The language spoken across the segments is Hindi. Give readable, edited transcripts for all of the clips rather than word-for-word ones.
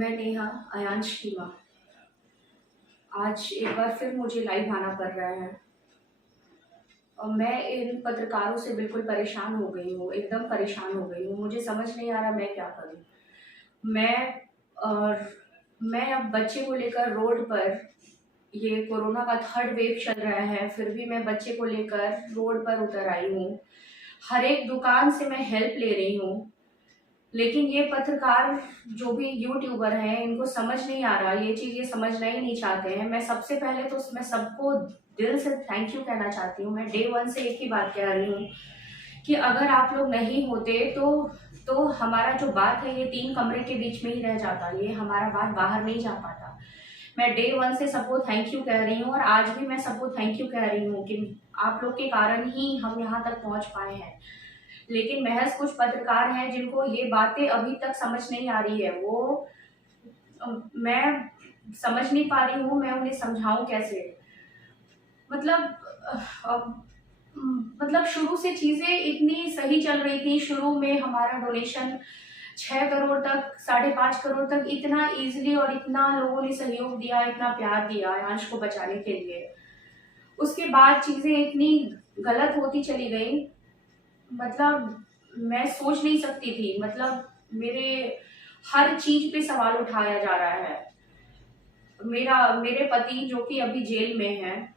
मैं नेहा, अयांश की माँ। आज एक बार फिर मुझे लाइव आना पड़ रहा है और मैं इन पत्रकारों से बिल्कुल परेशान हो गई हूँ, एकदम परेशान हो गई हूँ। मुझे समझ नहीं आ रहा मैं क्या करूँ। मैं और मैं अब बच्चे को लेकर रोड पर, ये कोरोना का थर्ड वेव चल रहा है, फिर भी मैं बच्चे को लेकर रोड पर उतर आई हूँ। हर एक दुकान से मैं हेल्प ले रही हूँ, लेकिन ये पत्रकार जो भी यूट्यूबर हैं इनको समझ नहीं आ रहा, ये चीज ये समझना ही नहीं चाहते हैं। मैं सबसे पहले तो मैं सबको दिल से थैंक यू कहना चाहती हूँ। मैं डे वन से एक ही बात कह रही हूँ कि अगर आप लोग नहीं होते तो हमारा जो बात है ये 3 कमरे के बीच में ही रह जाता, ये हमारा बात बाहर नहीं जा पाता। मैं डे वन से सबको थैंक यू कह रही हूँ और आज भी मैं सबको थैंक यू कह रही हूँ कि आप लोग के कारण ही हम यहाँ तक पहुंच पाए हैं। लेकिन महज कुछ पत्रकार हैं जिनको ये बातें अभी तक समझ नहीं आ रही है। मैं समझ नहीं पा रही हूँ, मैं उन्हें समझाऊं कैसे। मतलब मतलब शुरू से चीजें इतनी सही चल रही थी। शुरू में हमारा डोनेशन 6 करोड़ तक, 5.5 करोड़ तक इतना इजीली और इतना लोगों ने सहयोग दिया, इतना प्यार दिया आयांश को बचाने के लिए। उसके बाद चीजें इतनी गलत होती चली गई, मतलब मैं सोच नहीं सकती थी। मतलब मेरे हर चीज पे सवाल उठाया जा रहा है। मेरे पति जो कि अभी जेल में हैं,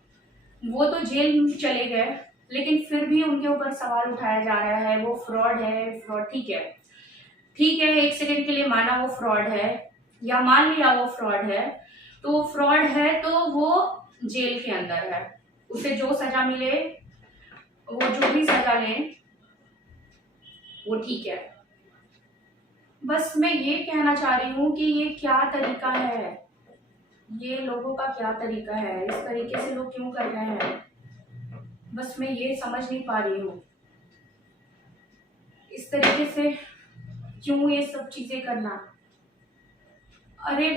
वो तो जेल में चले गए, लेकिन फिर भी उनके ऊपर सवाल उठाया जा रहा है। वो फ्रॉड है, फ्रॉड। ठीक है, ठीक है, एक सेकंड के लिए माना वो फ्रॉड है, या मान लिया वो फ्रॉड है, तो फ्रॉड है तो वो जेल के अंदर है। उसे जो सजा मिले, वो जो भी सजा ले, वो ठीक है। बस मैं ये कहना चाह रही हूँ कि ये क्या तरीका है, ये लोगों का क्या तरीका है, इस तरीके से लोग क्यों कर रहे हैं। बस मैं ये समझ नहीं पा रही हूँ, इस तरीके से क्यों ये सब चीजें करना। अरे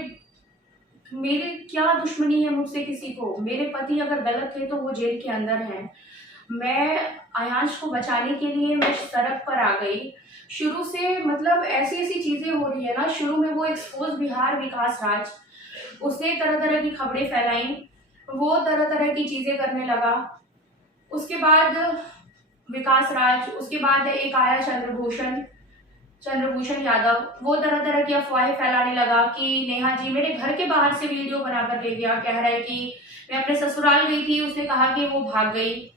मेरे क्या दुश्मनी है मुझसे किसी को। मेरे पति अगर गलत थे तो वो जेल के अंदर हैं। मैं आयांश को बचाने के लिए मैं सड़क पर आ गई। शुरू से मतलब ऐसी ऐसी चीजें हो रही है ना। शुरू में वो एक्सपोज बिहार विकास राज, उसने तरह तरह की खबरें फैलाई, वो तरह तरह की चीजें करने लगा। उसके बाद विकास राज, उसके बाद एक आया चंद्रभूषण यादव, वो तरह तरह की अफवाहें फैलाने लगा कि नेहा जी मेरे घर के बाहर से वीडियो बनाकर ले गया, कह रहा है कि मैं अपने ससुराल गई थी, उसने कहा कि वो भाग गई,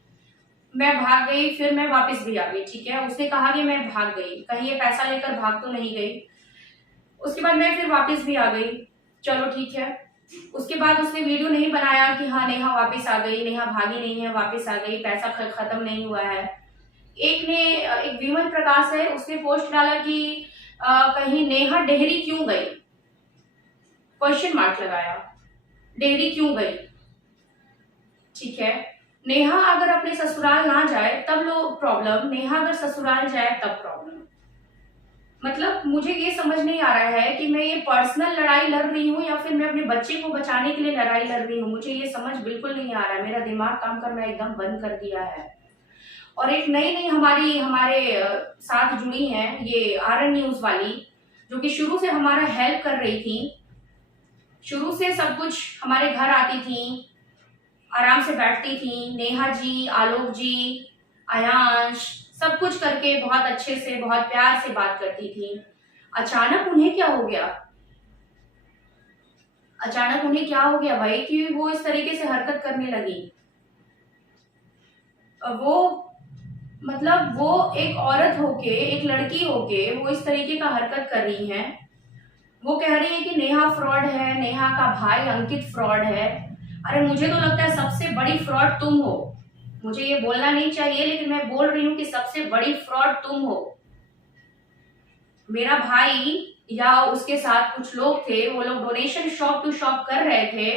मैं भाग गई, फिर मैं वापस भी आ गई। ठीक है, उसने कहा कि मैं भाग गई, कहीं ये पैसा लेकर भाग तो नहीं गई। उसके बाद मैं फिर वापस भी आ गई, चलो ठीक है। उसके बाद उसने वीडियो नहीं बनाया कि हाँ नेहा वापस आ गई, नेहा भागी नहीं है, वापस आ गई, पैसा खत्म नहीं हुआ है। एक विमल प्रकाश है, उसने पोस्ट डाला कि कहीं नेहा डेहरी क्यों गई, क्वेश्चन मार्क लगाया, डेहरी क्यों गई। ठीक है, नेहा अगर अपने ससुराल ना जाए तब लोग प्रॉब्लम, नेहा अगर ससुराल जाए तब प्रॉब्लम। मतलब मुझे ये समझ नहीं आ रहा है कि मैं ये पर्सनल लड़ाई लड़ रही हूँ या फिर मैं अपने बच्चे को बचाने के लिए लड़ाई लड़ रही हूँ। मुझे ये समझ बिल्कुल नहीं आ रहा है, मेरा दिमाग काम करना एकदम बंद कर दिया है। और एक नई नई हमारे साथ जुड़ी है ये आरएन न्यूज वाली, जो कि शुरू से हमारा हेल्प कर रही थी, शुरू से सब कुछ हमारे घर आती थी, आराम से बैठती थी। नेहा जी, आलोक जी, आयांश, सब कुछ करके बहुत अच्छे से, बहुत प्यार से बात करती थी। अचानक उन्हें क्या हो गया, अचानक उन्हें क्या हो गया भाई कि वो इस तरीके से हरकत करने लगी। वो मतलब वो एक औरत होके, एक लड़की होके वो इस तरीके का हरकत कर रही है। वो कह रही है कि नेहा फ्रॉड है, नेहा का भाई अंकित फ्रॉड है। अरे मुझे तो लगता है सबसे बड़ी फ्रॉड तुम हो। मुझे ये बोलना नहीं चाहिए, लेकिन मैं बोल रही हूँ कि सबसे बड़ी फ्रॉड तुम हो। मेरा भाई या उसके साथ कुछ लोग थे, वो लोग डोनेशन शॉप टू शॉप कर रहे थे।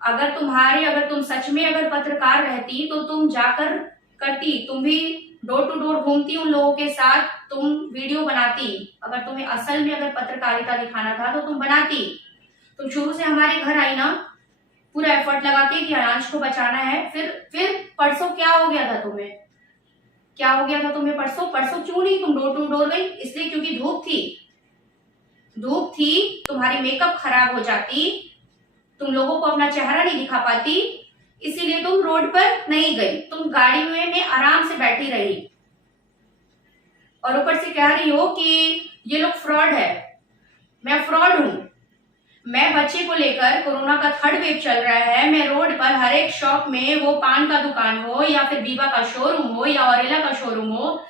अगर तुम सच में अगर पत्रकार रहती तो तुम जाकर करती, तुम भी डोर टू डोर घूमती उन लोगों के साथ, तुम वीडियो बनाती। अगर तुम्हें असल में अगर पत्रकारिता दिखाना था तो तुम बनाती। तुम शुरू से हमारे घर आई ना, पूरा एफर्ट लगा के कि आयांश को बचाना है। फिर परसों क्या हो गया था तुम्हें, क्या हो गया था तुम्हें परसों? परसों क्यों नहीं तुम डोर टू डोर गई? इसलिए क्योंकि धूप थी। धूप थी, तुम्हारी मेकअप खराब हो जाती, तुम लोगों को अपना चेहरा नहीं दिखा पाती, इसीलिए तुम रोड पर नहीं गई, तुम गाड़ी में आराम से बैठी रही, और ऊपर से कह रही हो कि ये लोग फ्रॉड है। मैं फ्रॉड हूं? मैं बच्चे को लेकर, कोरोना का थर्ड वेव चल रहा है, मैं रोड पर हर एक शॉप में, वो पान का दुकान हो या फिर बीबा का शोरूम हो या ऑरेला का शोरूम हो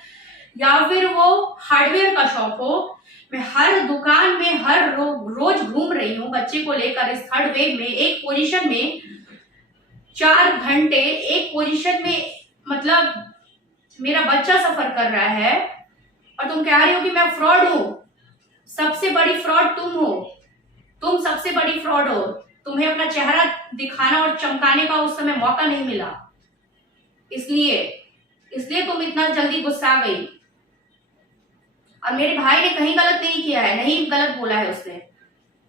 या फिर वो हार्डवेयर का शॉप हो, मैं हर दुकान में हर रोज घूम रही हूँ बच्चे को लेकर। इस थर्ड वेव में एक पोजीशन में 4 घंटे एक पोजीशन में, मतलब मेरा बच्चा सफर कर रहा है, और तुम कह रही हो कि मैं फ्रॉड हूं। सबसे बड़ी फ्रॉड तुम हो, तुम सबसे बड़ी फ्रॉड हो। तुम्हें अपना चेहरा दिखाना और चमकाने का उस समय मौका नहीं मिला, इसलिए इसलिए तुम इतना जल्दी गुस्सा गई। और मेरे भाई ने कहीं गलत नहीं किया है, नहीं गलत बोला है उसने,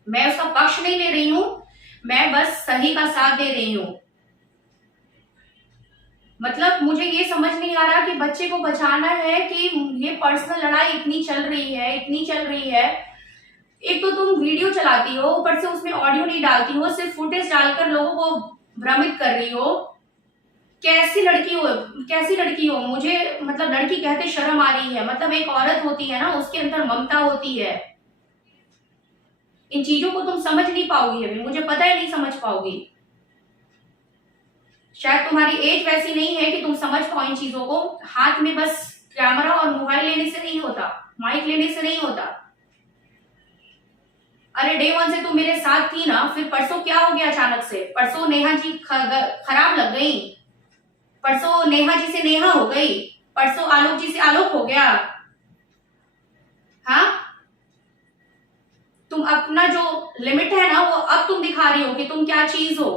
मैं उसका पक्ष नहीं ले रही हूं, मैं बस सही का साथ दे रही हूं। मतलब मुझे ये समझ नहीं आ रहा कि बच्चे को बचाना है कि ये पर्सनल लड़ाई इतनी चल रही है, इतनी चल रही है। एक तो तुम वीडियो चलाती हो, ऊपर से उसमें ऑडियो नहीं डालती हो, सिर्फ फुटेज डालकर लोगों को भ्रमित कर रही हो। कैसी लड़की हो, कैसी लड़की हो? मुझे मतलब लड़की कहते शर्म आ रही है। मतलब एक औरत होती है ना, उसके अंदर ममता होती है। इन चीजों को तुम समझ नहीं पाओगी, अभी मुझे पता है नहीं समझ पाओगी। शायद तुम्हारी एज वैसी नहीं है कि तुम समझ पाओ इन चीजों को। हाथ में बस कैमरा और मोबाइल लेने से नहीं होता, माइक लेने से नहीं होता। अरे डे 1 से तुम मेरे साथ थी ना, फिर परसों क्या हो गया अचानक से? परसों नेहा जी खराब लग गई, परसों नेहा जी से नेहा हो गई, परसों आलोक जी से आलोक हो गया। हाँ, तुम अपना जो लिमिट है ना, वो अब तुम दिखा रही हो कि तुम क्या चीज हो,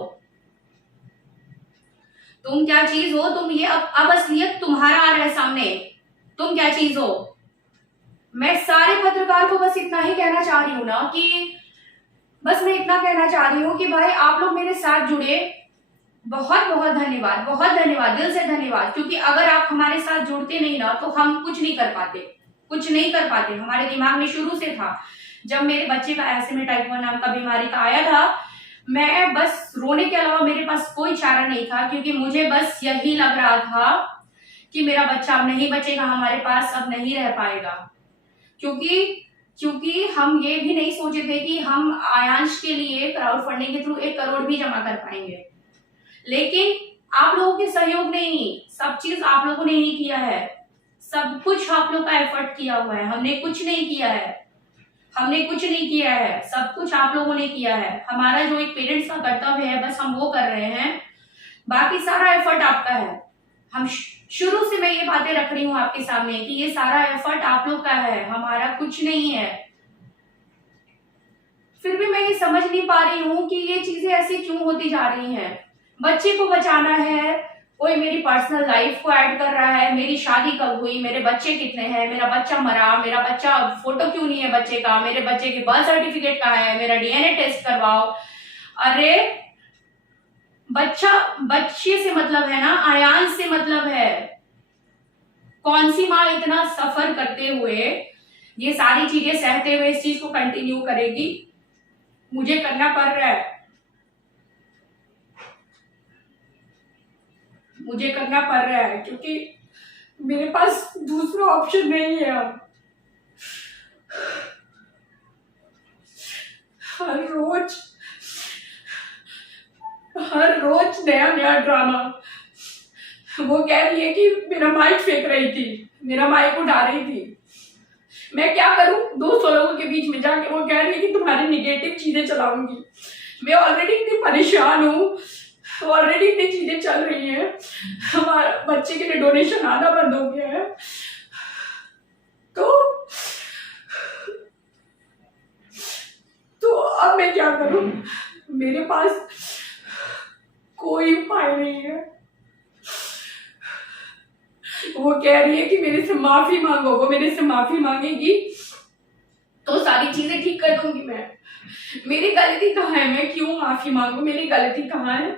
तुम क्या चीज हो। तुम ये अब असलियत तुम्हारा आ रहा है सामने, तुम क्या चीज हो। मैं सारे पत्रकार को बस इतना ही कहना चाह रही हूँ ना कि बस मैं इतना कहना चाह रही हूँ कि भाई आप लोग मेरे साथ जुड़े, बहुत बहुत धन्यवाद, बहुत धन्यवाद, दिल से धन्यवाद। क्योंकि अगर आप हमारे साथ जुड़ते नहीं ना तो हम कुछ नहीं कर पाते, कुछ नहीं कर पाते। हमारे दिमाग में शुरू से था, जब मेरे बच्चे का ऐसे में टाइप 1 नाम का बीमारी का आया था, मैं बस रोने के अलावा मेरे पास कोई चारा नहीं था। क्योंकि मुझे बस यही लग रहा था कि मेरा बच्चा अब नहीं बचेगा हमारे पास, अब नहीं रह पाएगा। क्योंकि हम ये भी नहीं सोचे थे कि हम आयांश के लिए क्राउड फंडिंग के थ्रू 1 करोड़ भी जमा कर पाएंगे। लेकिन आप लोगों के सहयोग ने ही सब चीज आप लोगों ने ही किया है, सब कुछ आप लोग का एफर्ट किया हुआ है। हमने कुछ नहीं किया है, हमने कुछ नहीं किया है, सब कुछ आप लोगों ने किया है। हमारा जो एक पेरेंट्स का कर्तव्य है बस हम वो कर रहे हैं, बाकी सारा एफर्ट आपका है। हम शुरू से मैं ये बातें रख रही हूँ आपके सामने कि ये सारा एफर्ट आप लोग का है, हमारा कुछ नहीं है। फिर भी मैं ये समझ नहीं पा रही हूँ कि ये चीजें ऐसी क्यों होती जा रही हैं। बच्चे को बचाना है, कोई मेरी पर्सनल लाइफ को ऐड कर रहा है, मेरी शादी कब हुई, मेरे बच्चे कितने हैं, मेरा बच्चा मरा, मेरा बच्चा फोटो क्यों नहीं है बच्चे का, मेरे बच्चे के बर्थ सर्टिफिकेट कहाँ है, मेरा डीएनए टेस्ट करवाओ। अरे बच्चे से मतलब है ना, आयांश से मतलब है। कौन सी माँ इतना सफर करते हुए, ये सारी चीजें सहते हुए इस चीज को कंटिन्यू करेगी? मुझे करना पड़ रहा है, मुझे करना पड़ रहा है, क्योंकि मेरे पास दूसरा ऑप्शन नहीं है। अब हर रोज नया नया ड्रामा। वो कह रही है कि मेरा माइक फेंक रही थी, मेरा माइक उठा रही थी। मैं क्या करूं 200 लोगों के बीच में जाके? वो कह रही है कि तुम्हारी निगेटिव चीजें चलाऊंगी। मैं ऑलरेडी इतनी परेशान हूँ, ऑलरेडी इतनी चीजें चल रही हैं, हमारा बच्चे के लिए डोनेशन आना बंद हो गया है, तो अब मैं क्या करूं? मेरे पास कोई उपाय नहीं है। वो कह रही है कि मेरे से माफी मांगो, वो मेरे से माफी मांगेगी तो सारी चीजें ठीक कर दूंगी मैं। मेरी गलती कहाँ है? मैं क्यों माफी मांगू? मेरी गलती कहाँ है?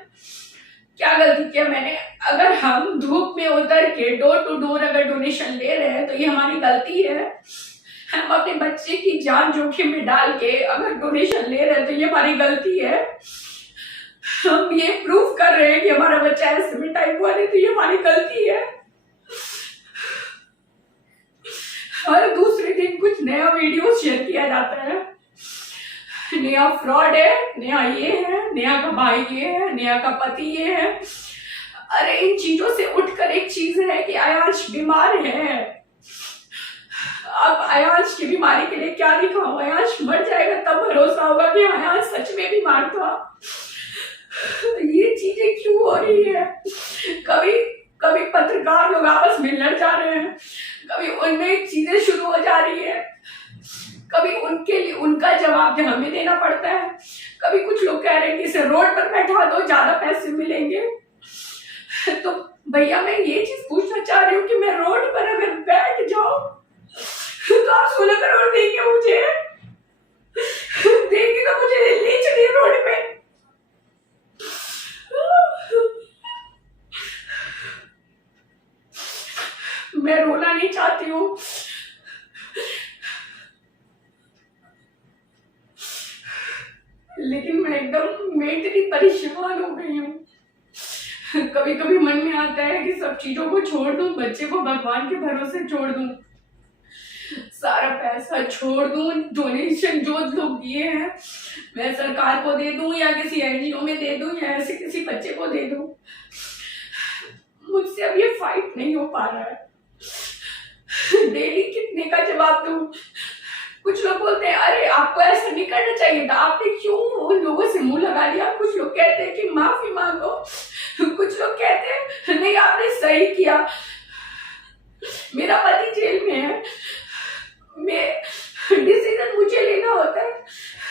क्या गलती किया मैंने? अगर हम धूप में उतर के डोर टू डोर अगर डोनेशन ले रहे हैं तो ये हमारी गलती है। हम अपने बच्चे की जान जोखिम में डाल के अगर डोनेशन ले रहे हैं तो ये हमारी गलती है। हम ये प्रूफ कर रहे हैं कि हमारा बच्चा ऐसे में टाइप 1 है तो ये हमारी गलती है। हर दूसरे दिन कुछ नया वीडियो शेयर किया जाता है, नेहा फ्रॉड है, नेहा ये है, नेहा का भाई ये है, नेहा का पति ये है। अरे इन चीजों से उठकर एक चीज है कि आयांश बीमार है। अब आयांश की बीमारी के लिए क्या दिखाऊं? आयांश मर जाएगा तब भरोसा होगा कि आयांश सच में बीमार था। ये चीजें क्यों हो रही है? कभी पत्रकार लोग आपस में लड़ जा रहे हैं, कभी उनमें चीजें शुरू हो जा रही है, कभी उनके लिए उनका जवाब हमें देना पड़ता है, कभी कुछ लोग कह रहे हैं कि इसे रोड पर बैठा दो, ज्यादा पैसे मिलेंगे। तो भैया मैं ये चीज पूछना चाह रही हूँ कि मैं रोड पर अगर बैठ जाऊं तो आप 16 करोड़ देंगे मुझे? देंगे तो मुझे ले चलिए रोड पे। मैं रोना नहीं चाहती हूँ, लेकिन मैं इतनी परेशान हो गई हूँ। कभी कभी मन में आता है कि सब चीजों को छोड़ दूं, बच्चे को भगवान के भरोसे छोड़ दूं, सारा पैसा छोड़ दूं, डोनेशन जो लोग दिए हैं मैं सरकार को दे दूं या किसी एनजीओ में दे दूं या ऐसे किसी बच्चे को दे दूं। मुझसे अब ये फाइट नहीं हो पा रहा है। डेली कितने का जवाब दूं? कुछ लोग बोलते हैं अरे आपको ऐसा नहीं करना चाहिए था, आपने क्यों उन लोगों से मुंह लगा लिया। कुछ लोग कहते हैं कि माफी मांगो, कुछ लोग कहते हैं नहीं आपने सही किया। मेरा पति जेल में है, डिसीजन मुझे लेना होता है।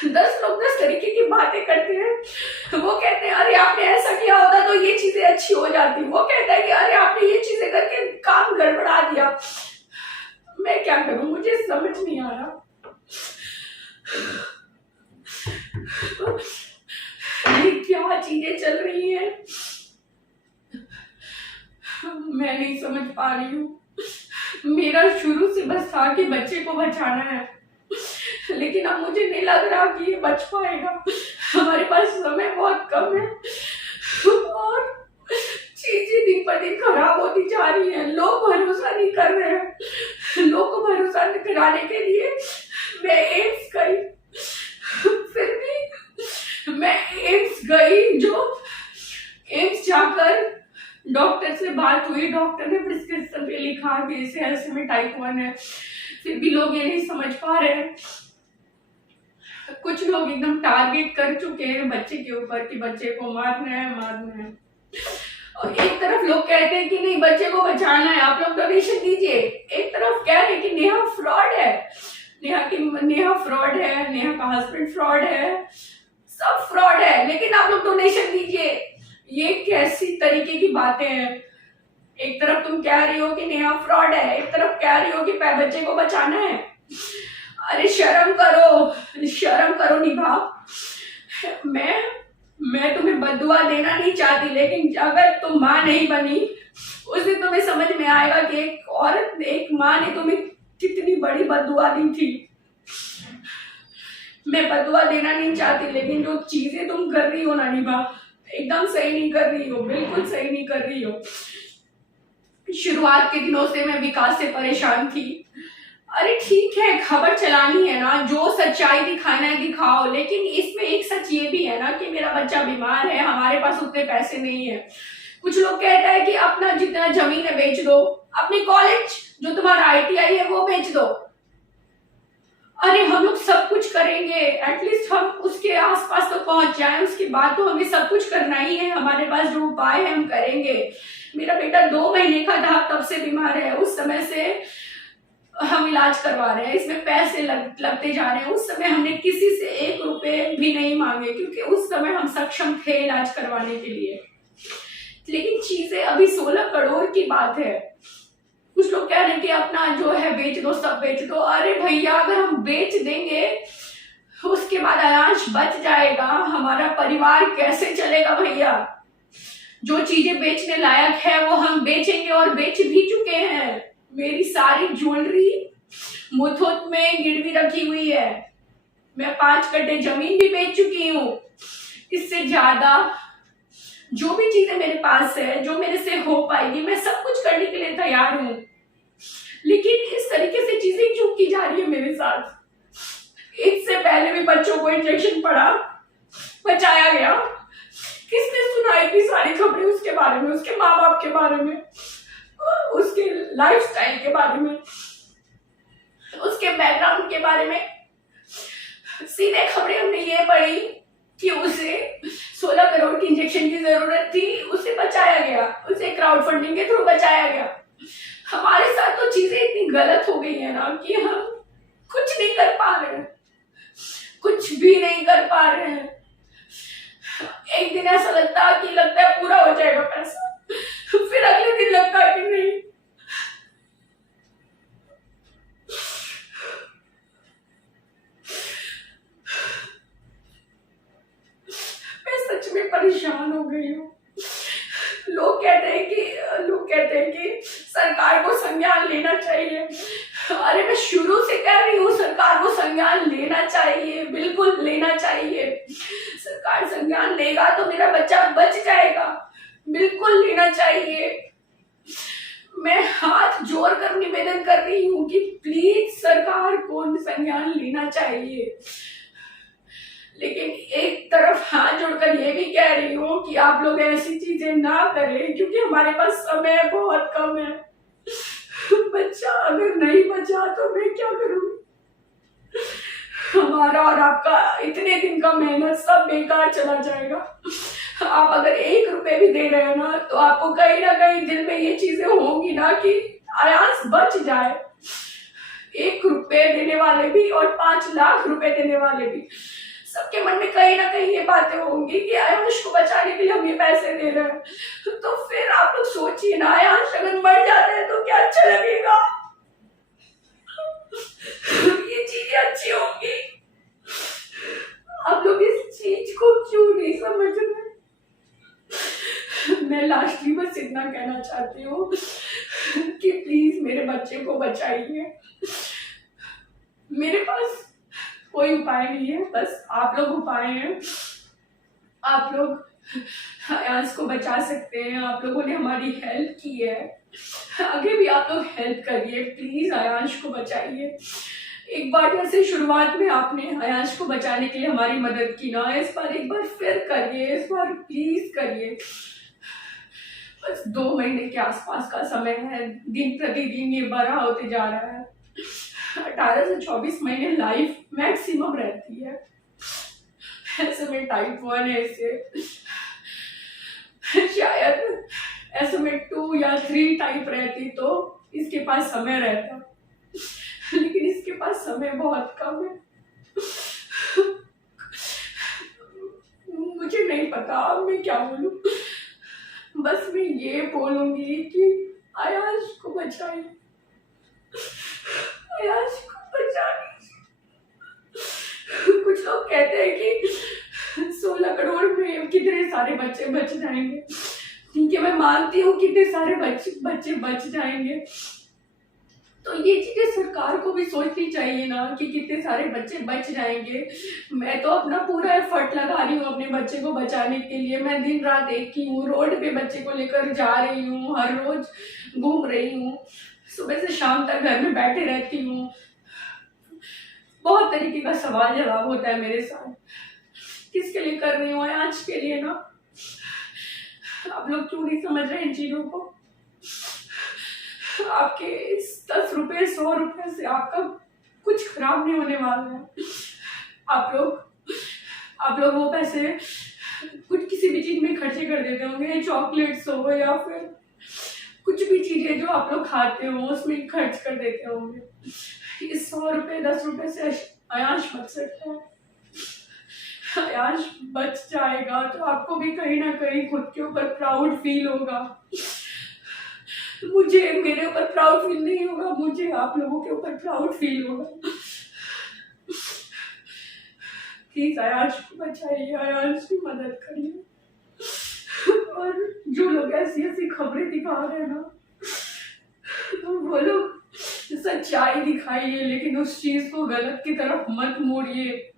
10 लोग 10 तरीके की बातें करते हैं। वो कहते हैं अरे आपने ऐसा किया होता तो ये चीजें अच्छी हो जाती। वो कहता है कि अरे आपने ये चीजें करके काम गड़बड़ा दिया। मैं क्या करूं, मुझे समझ नहीं आ रहा। ये क्या चीजें चल रही हैं मैं नहीं समझ पा रही हूँ। मेरा शुरू से बस था कि बच्चे को बचाना है, लेकिन अब मुझे नहीं लग रहा कि ये बच पाएगा। हमारे पास समय बहुत कम है और चीजें दिन पर दिन खराब होती जा रही हैं। लोग भरोसा नहीं कर रहे हैं। लोग को भरोसा कराने के लिए मैं एम्स गई, फिर भी मैं एम्स गई, जो एम्स जाकर डॉक्टर से बात हुई, डॉक्टर ने प्रिस्क्रिप्शन पे लिखा कि इसे ऐसे में टाइप 1 है। फिर भी लोग ये नहीं समझ पा रहे हैं। कुछ लोग एकदम टारगेट कर चुके हैं बच्चे के ऊपर कि बच्चे को मारना है। और एक तरफ लोग कहते हैं कि नहीं बच्चे को बचाना है, आप लोग डोनेशन दीजिए। एक तरफ कह रहे हैं कि नेहा फ्रॉड है, नेहा फ्रॉड है, नेहा का हस्बैंड फ्रॉड है, सब फ्रॉड है, लेकिन आप लोग डोनेशन दीजिए। ये कैसी तरीके की बातें हैं? एक तरफ तुम कह रही हो कि नेहा फ्रॉड है, एक तरफ कह रही हो कि बच्चे को बचाना है। अरे शर्म करो निभा। मैं तुम्हें बद्दुआ देना नहीं चाहती, लेकिन अगर तुम माँ नहीं बनी उस दिन तुम्हें समझ में आएगा कि एक औरत, एक माँ ने तुम्हें कितनी बड़ी बद्दुआ दी थी। मैं बद्दुआ देना नहीं चाहती, लेकिन जो चीजें तुम कर रही हो ना निभा, एकदम सही नहीं कर रही हो, बिल्कुल सही नहीं कर रही हो। शुरुआत के दिनों से मैं विकास से परेशान थी। अरे ठीक है, खबर चलानी है ना, जो सच्चाई दिखाना है दिखाओ, लेकिन इसमें एक सच ये भी है ना कि मेरा बच्चा बीमार है, हमारे पास उतने पैसे नहीं है। कुछ लोग कहता है कि अपना जितना जमीन है बेच दो, अपने कॉलेज जो तुम्हारा ITI है वो बेच दो। अरे हम लोग सब कुछ करेंगे, एटलीस्ट हम उसके आसपास तो पहुंच जाएं, उसके बाद तो हमें सब कुछ करना ही है। हमारे पास जो उपाय है हम करेंगे। मेरा बेटा 2 महीने का था तब से बीमार है, उस समय से हम इलाज करवा रहे हैं, इसमें पैसे लगते जा रहे हैं। उस समय हमने किसी से 1 रुपए भी नहीं मांगे, क्योंकि उस समय हम सक्षम थे इलाज करवाने के लिए। लेकिन चीजें अभी 16 करोड़ की बात है। कुछ लोग कह रहे हैं कि अपना जो है बेच दो, सब बेच दो। अरे भैया, अगर हम बेच देंगे उसके बाद आयांश बच जाएगा, हमारा परिवार कैसे चलेगा भैया? जो चीजें बेचने लायक है वो हम बेचेंगे और बेच भी चुके हैं। मेरी सारी ज्वेलरी मुथूट में गिरवी रखी हुई है। मैं 5 कट्टे जमीन भी बेच चुकी हूँ। इससे ज्यादा जो भी चीजें मेरे पास है, जो मेरे से हो पाएगी, मैं सब कुछ करने के लिए तैयार हूँ। लेकिन इस तरीके से चीजें क्यों की जा रही है मेरे साथ? इससे पहले भी बच्चों को इंजेक्शन पड़ा, बचाया गया। किसने सुना इतनी सारी खबरें उसके बारे में, उसके माँ बाप के बारे में, उसके लाइफस्टाइल के बारे में, उसके बैकग्राउंड के बारे में। सीधे खबरें हमने ये पढ़ी कि उसे 16 करोड़ की इंजेक्शन की जरूरत थी, उसे बचाया गया, उसे क्राउड फंडिंग के थ्रू बचाया गया। हमारे साथ तो चीजें इतनी गलत हो गई है ना कि हम कुछ नहीं कर पा रहे हैं, कुछ भी नहीं कर पा रहे हैं। एक दिन ऐसा लगता है पूरा हो जाएगा पैसा, फिर अगले दिन लगता है कि नहीं। मैं सच में परेशान हो गई हूँ। लोग कहते हैं कि सरकार को संज्ञान लेना चाहिए। अरे मैं शुरू से कह रही हूँ, सरकार को संज्ञान लेना चाहिए, बिल्कुल लेना चाहिए। सरकार संज्ञान लेगा तो मेरा बच्चा बच जाएगा, बिल्कुल लेना चाहिए। मैं हाथ जोड़कर निवेदन कर रही हूँ कि प्लीज सरकार को संज्ञान लेना चाहिए। लेकिन एक तरफ हाथ जोड़कर ये भी कह रही हूँ कि आप लोग ऐसी चीजें ना करें, क्योंकि हमारे पास समय बहुत कम है। बच्चा अगर नहीं बचा तो मैं क्या करूँगी? हमारा और आपका इतने दिन का मेहनत सब बेकार चला जाएगा। आप अगर 1 रुपए भी दे रहे हैं ना, तो आपको कहीं ना कहीं दिल में ये चीजें होंगी ना कि आयांश बच जाए। 1 रुपए देने वाले भी और 5 लाख रुपए देने वाले भी, सबके मन में कहीं ना कहीं ये बातें होंगी कि आयांश को बचाने के लिए हम ये पैसे दे रहे हैं। तो फिर आप लोग सोचिए ना, आयांश अगर मर जाते हैं तो क्या अच्छा लगेगा? ये चीजें अच्छी होंगी। आप लोग इस चीज को क्यों नहीं समझ रहे? मैं लास्टली बस इतना कहना चाहती हूँ कि प्लीज मेरे बच्चे को बचाइए। मेरे पास कोई उपाय नहीं है, बस आप लोग उपाय हैं। आप लोग आयांश को बचा सकते हैं। आप लोगों ने हमारी हेल्प की है, आगे भी आप लोग हेल्प करिए। प्लीज आयांश को बचाइए। एक बार जैसे शुरुआत में आपने आयांश को बचाने के लिए हमारी मदद की ना, इस बार एक बार फिर करिए, इस बार प्लीज करिए। बस 2 महीने के आसपास का समय है, दिन प्रतिदिन ये बड़ा होते जा रहा है। 18 से 24 महीने लाइफ मैक्सिमम रहती है। ऐसे में टाइप 1 ऐसे शायद ऐसे में 2 या 3 टाइप रहती तो इसके पास समय रहता, लेकिन इसके पास समय बहुत कम है। मुझे नहीं पता मैं क्या बोलूं, बस मैं ये बोलूंगी कि आयांश को बचाइए, आयांश को बचाइए। कुछ लोग कहते हैं कि 16 करोड़ में कितने सारे बच्चे बच जाएंगे। ठीक है, मैं मानती हूँ कितने सारे बच्चे बच जाएंगे, तो ये चीजें सरकार को भी सोचनी चाहिए ना कि कितने सारे बच्चे बच जाएंगे। मैं तो अपना पूरा एफर्ट लगा रही हूँ अपने बच्चे को बचाने के लिए। मैं दिन रात एक ही हूँ, रोड पे बच्चे को लेकर जा रही हूँ, हर रोज घूम रही हूँ, सुबह से शाम तक घर में बैठे रहती हूँ। बहुत तरीके का सवाल जवाब होता है मेरे साथ। किसके लिए कर रही हूँ? आयांश के लिए ना। आप लोग क्यों नहीं समझ रहे इन चीजों को? आपके 10 रुपए 100 रुपए से आपका कुछ खराब नहीं होने वाला है। आप लोग वो पैसे कुछ किसी भी चीज में खर्चे कर देते होंगे, चॉकलेट्स हो या फिर कुछ भी चीजें जो आप लोग खाते हो उसमें खर्च कर देते होंगे। इस 100 रुपए 10 रुपए से आयांश बच सकता है। आयांश बच जाएगा तो आपको भी कहीं ना कहीं खुद के ऊपर प्राउड फील होगा। मुझे मेरे ऊपर प्राउड फील नहीं होगा, मुझे आप लोगों के ऊपर प्राउड फील होगा। प्लीज आयांश को बचाइए, आयांश की मदद करिए। और जो लोग ऐसी ऐसी खबरें दिखा रहे हैं ना, तो वो लोग सच्चाई दिखाइए, लेकिन उस चीज को गलत की तरफ मत मोड़िए।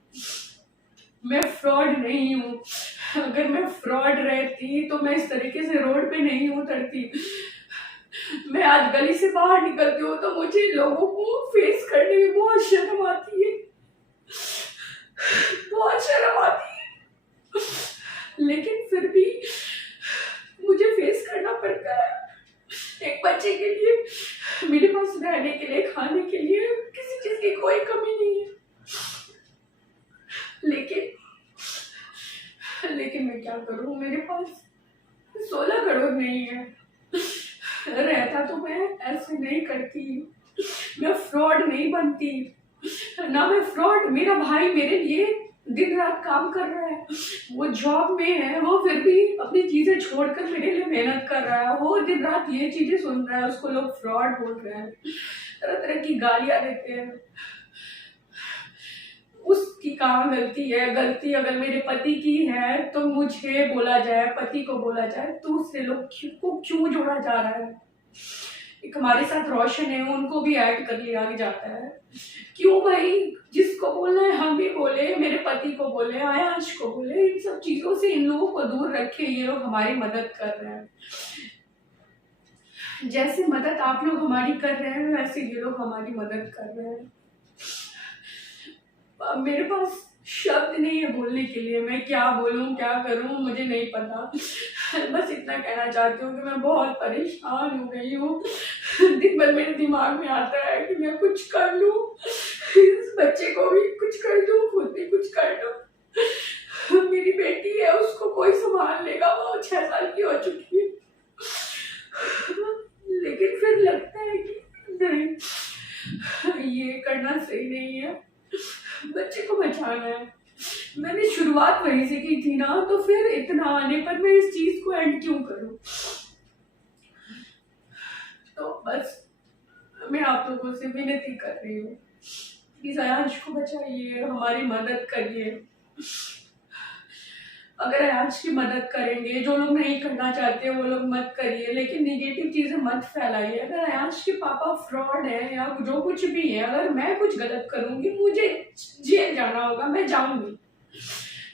मैं फ्रॉड नहीं हूँ। अगर मैं फ्रॉड रहती तो मैं इस तरीके से रोड पे नहीं उतरती। मैं आज गली से बाहर निकलती हूँ तो मुझे लोगों को फेस करने में बहुत शर्म आती है, बहुत शर्म आती है, लेकिन फिर भी मुझे फेस करना पड़ता है। एक बच्चे के लिए मेरे पास रहने के लिए, खाने के लिए किसी चीज की कोई कमी नहीं है, लेकिन मैं क्या करूं, मेरे पास 16 करोड़ नहीं है। रहता तो मैं ऐसे नहीं करती, मैं फ्रॉड नहीं बनती ना। मैं फ्रॉड, मेरा भाई मेरे लिए दिन रात काम कर रहा है, वो जॉब में है, वो फिर भी अपनी चीजें छोड़कर मेरे लिए मेहनत कर रहा है। वो दिन रात ये चीजें सुन रहा है, उसको लोग फ्रॉड बोल रहे हैं, तरह तरह की गालियां देते हैं। उसकी कहाँ गलती है? गलती अगर मेरे पति की है तो मुझे बोला जाए, पति को बोला जाए, तो उससे लोग को क्यों जोड़ा जा रहा है? एक हमारे साथ रोशन है, उनको भी ऐड कर लिया जाता है। क्यों भाई? जिसको बोलना है हम भी बोले, मेरे पति को बोले, आयाश को बोले, इन सब चीजों से इन लोगों को दूर रखे। ये लोग हमारी मदद कर रहे हैं, जैसे मदद आप लोग हमारी कर रहे हैं वैसे ये लोग हमारी मदद कर रहे हैं। अब मेरे पास शब्द नहीं है बोलने के लिए, मैं क्या बोलूं, क्या करूं, मुझे नहीं पता। बस इतना कहना चाहती हूँ कि मैं बहुत परेशान हो गई हूँ। दिन भर मेरे दिमाग में आता है कि मैं कुछ कर लूं, इस बच्चे को भी कुछ कर दूं, खुद भी कुछ कर दूं। मेरी बेटी है, उसको कोई संभाल लेगा, वो 6 साल की हो चुकी है। लेकिन फिर लगता है कि नहीं, ये करना सही नहीं है, बच्चे को बचाना है। मैंने शुरुआत वहीं से की थी ना, तो फिर इतना आने पर मैं इस चीज को एंड क्यों करूं? तो बस मैं आप लोगों से विनती कर रही हूँ, प्लीज आयाश को बचाइए, हमारी मदद करिए। अगर आयाश की मदद करेंगे, जो लोग नहीं करना चाहते वो लोग मत करिए, लेकिन निगेटिव चीजें मत फैलाइए। अगर आयाश के पापा फ्रॉड है या जो कुछ भी है, अगर मैं कुछ गलत करूंगी, मुझे जेल जाना होगा, मैं जाऊंगी,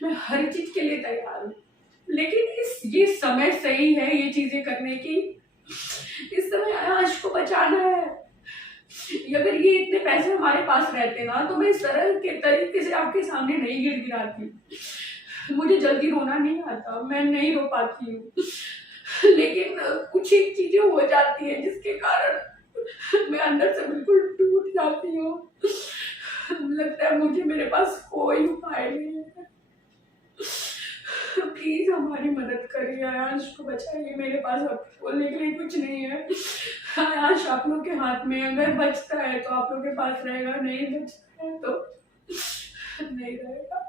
मैं हर चीज के लिए तैयार हूँ। लेकिन ये समय सही है ये चीजें करने की। इस समय आयाश को बचाना है। अगर ये इतने पैसे हमारे पास रहते ना, तो मैं इस तरह के तरीके से आपके सामने नहीं गिड़गिड़ाती। मुझे जल्दी रोना नहीं आता, मैं नहीं रो पाती हूँ, लेकिन कुछ ही चीजें हो जाती है जिसके कारण मैं अंदर से बिल्कुल टूट जाती हूँ। लगता है मुझे, मेरे पास कोई उपाय नहीं है। प्लीज हमारी मदद करिए, आयाश को बचाइए। मेरे पास अब बोलने के लिए कुछ नहीं है। आयाश आप लोग के हाथ में, अगर बचता है तो आप लोग के पास रहेगा, नहीं बचता है तो नहीं रहेगा।